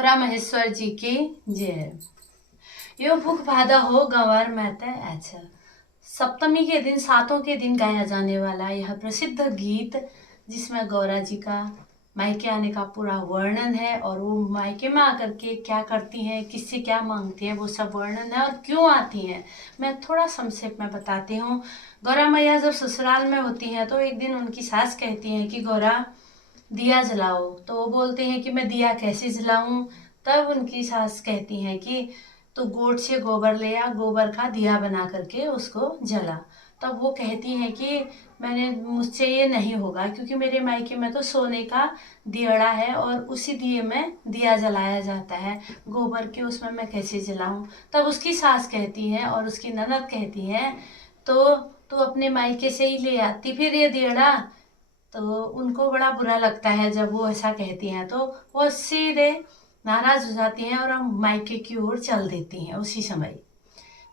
गौरा महेश्वर जी की जय। यो भूख भादा हो गंवर मैते अच्छा। सप्तमी के दिन, सातों के दिन गाया जाने वाला यह प्रसिद्ध गीत, जिसमें गौरा जी का मायके आने का पूरा वर्णन है और वो मायके में आकर के क्या करती हैं, किससे क्या मांगती हैं, वो सब वर्णन है और क्यों आती हैं मैं थोड़ा संक्षेप में बताती हूँ। गौरा मैया जब ससुराल में होती हैं तो एक दिन उनकी सास कहती हैं कि गौरा दिया जलाओ, तो वो बोलते हैं कि मैं दिया कैसे जलाऊं। तब उनकी सास कहती हैं कि तो गोट से गोबर ले आ, गोबर का दिया बना करके उसको जला। तब वो कहती हैं कि मुझसे ये नहीं होगा, क्योंकि मेरे मायके में तो सोने का दियड़ा है और उसी दिए में दिया जलाया जाता है, गोबर के उसमें मैं कैसे जलाऊं। तब उसकी सास कहती है और उसकी ननद कहती है तो अपने मायके से ही ले आती फिर ये दियड़ा। तो उनको बड़ा बुरा लगता है जब वो ऐसा कहती हैं, तो वो सीधे नाराज हो जाती हैं और हम मायके की ओर चल देती हैं उसी समय।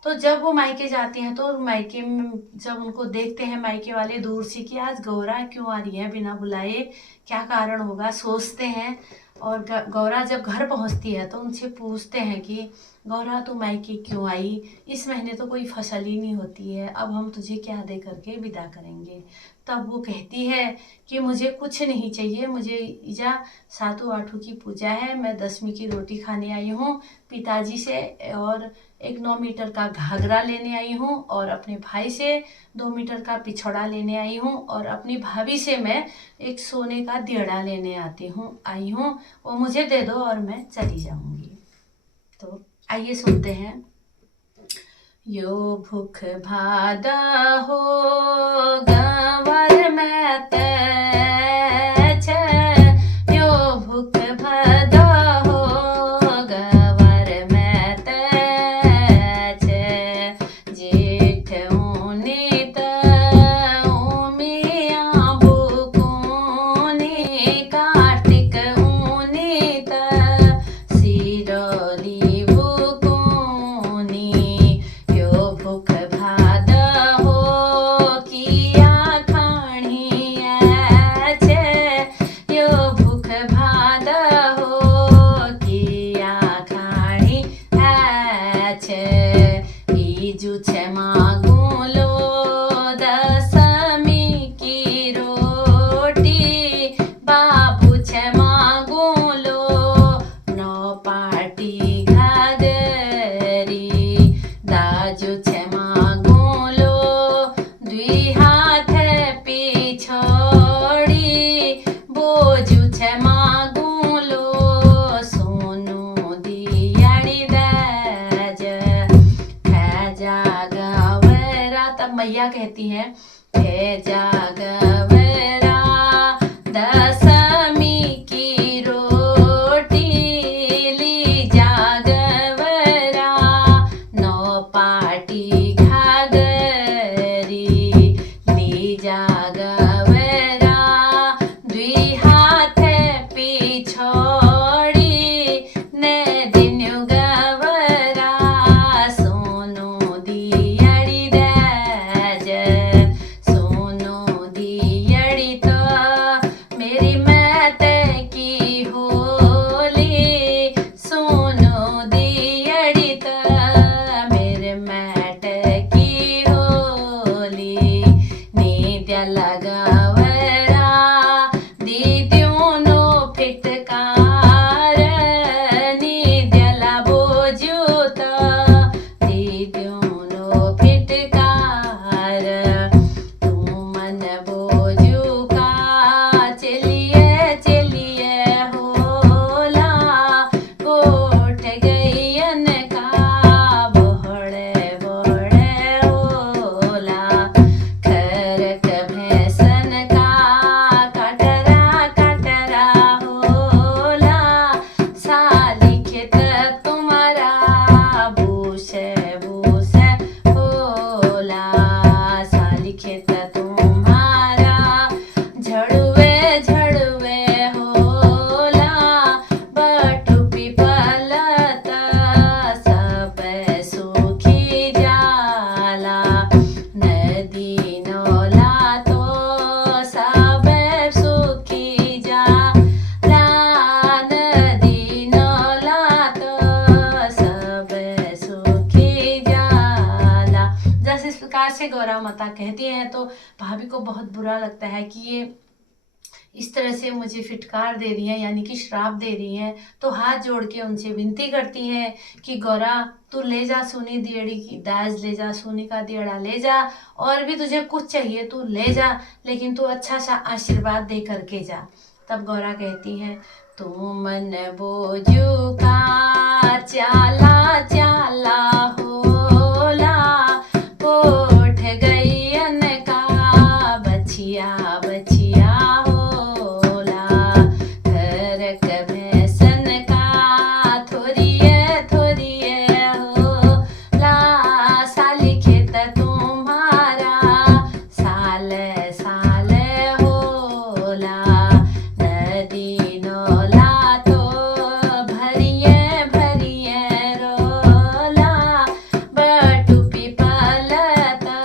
तो जब वो मायके जाती हैं तो मायके में जब उनको देखते हैं मायके वाले दूर से कि आज गौरा क्यों आ रही है बिना बुलाए, क्या कारण होगा, सोचते हैं। और गौरा जब घर पहुंचती है तो उनसे पूछते हैं कि गौरा तू मायके क्यों आई, इस महीने तो कोई फसल ही नहीं होती है, अब हम तुझे क्या दे करके विदा करेंगे। तब वो कहती है कि मुझे कुछ नहीं चाहिए, मुझे इजा सातों आठों की पूजा है, मैं 10वीं की रोटी खाने आई हूँ पिताजी से, और एक 9 मीटर का घाघरा लेने आई हूँ, और अपने भाई से 2 मीटर का पिछौड़ा लेने आई हूँ, और अपनी भाभी से मैं एक सोने का दियड़ा लेने आई हूँ, वो मुझे दे दो और मैं चली जाऊंगी। तो आइए सुनते हैं। यो भूख भादा हो गंवर मैते यो भूख भादा हो गंवर मैते जेठ ऊनित उमिया भूकुनी कार्तिक ऊनित सिरोली भूख भादा हो किया खानी यो भूख भादा हो किया खानी बीजू छे मागू लो 10वीं की रोटी, बाबू छे मागू लो 9 पाटी घागरी, दाजू छे मागू लो 2 हाथ पिछोड़ी, बोजू छे मागू लो सोनू दियाड़ी दाज खैजा गवरा। तब मैया कहती हैं खैजा गवरा 10वीं की रोटी, ली जा गवरा 9 पाटी घागरी, ली जा गवरा 2 हाथ पिछोड़ी, ने दिन्यु गवरा सोनू दियाड़ी दाज, सोनू दियाड़ी से गौरा माता कहती हैं तो भाभी को बहुत बुरा लगता है कि ये इस तरह से मुझे फिटकार दे रही हैं, यानी कि श्राप दे रही हैं। तो हाथ जोड़ के उनसे विनती करती हैं कि गौरा तू ले जा सोनी दियड़ी की दाज, ले जा सोनी का दियड़ा ले जा, और भी तुझे कुछ चाहिए तू ले जा, लेकिन तू अच्छा सा आशीर्वाद दे करके जा। तब गौरा कहती है तू मन बोझू का चाला चाला होला, कोठ गईयन का बछिया बछिया होला, घर भैंसन का थोरिए थोरिए होला, साली खेत तुम्हारा साल साल होला, नदी नौला तो भरिए भरिए रोला, बटू पीपल तो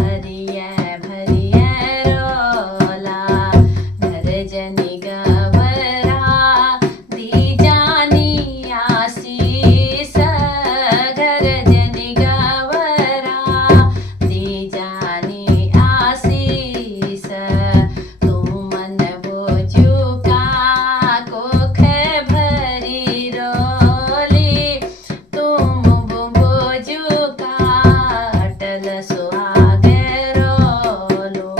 हरिए भरिए रोला, घर जनी गवरा दी जानी आशीष, घर जनी गवरा दी जानी आशीष, तुम मन बोझू का कोख भरी रोली, तुम बोझू का अटल सुहागे रोलो।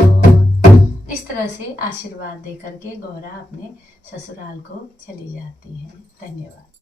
इस तरह से आशीर्वाद दे करके गौरा अपने ससुराल को चली जाती है। धन्यवाद।